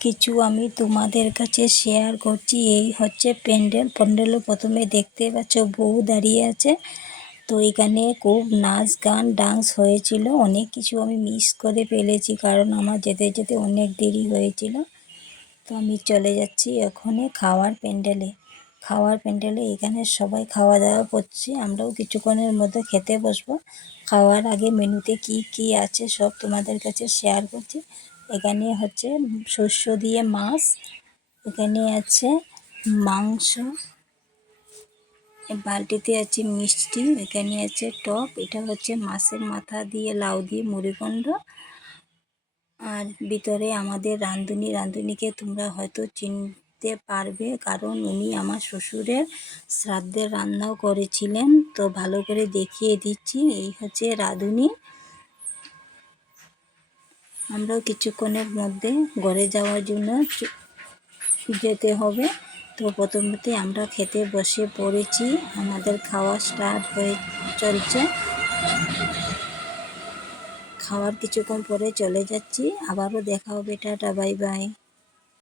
কিছু আমি তোমাদের কাছে শেয়ার করছি। এই হচ্ছে প্যান্ডেল। প্যান্ডেলে প্রথমে দেখতে পাচ্ছ বউ দাঁড়িয়ে আছে। তো এখানে খুব নাচ গান ডান্স হয়েছিল। অনেক কিছু আমি মিস করে ফেলেছি কারণ আমার যেতে যেতে অনেক দেরি হয়েছিল। তো আমি চলে যাচ্ছি এখানে খাওয়ার প্যান্ডেলে। খাওয়ার প্যান্ডেলে এখানে সবাই খাওয়া দাওয়া করছে। আমরাও কিছুক্ষণের মধ্যে খেতে বসবো। খাওয়ার আগে মেনুতে কি কি আছে সব তোমাদের কাছে শেয়ার করছি। এখানে হচ্ছে শস্য দিয়ে মাছ, এখানে আছে মাংস বালতিতে আছে মিষ্টি, এখানে আছে টক, এটা হচ্ছে মাছের মাথা দিয়ে লাউ দিয়ে মুড়িঘণ্ট আর ভিতরে আমাদের রাঁধুনি, রাঁধুনিকে তোমরা হয়তো চিনতে পারবে, কারণ উনি আমার শ্বশুরের শ্রাদ্ধের রান্নাও করেছিলেন। তো ভালো করে দেখিয়ে দিচ্ছি, এই হচ্ছে রাঁধুনি। আমরাও কিছুক্ষণের মধ্যে ঘরে যাওয়ার জন্য যেতে হবে। তো প্রথমতে আমরা খেতে বসে পড়েছি। আমাদের খাওয়া স্টার্ট হয়ে চলছে। খাওয়ার কিছুক্ষণ পরে চলে যাচ্ছি। আবারও দেখা হবে, টাটা বাই বাই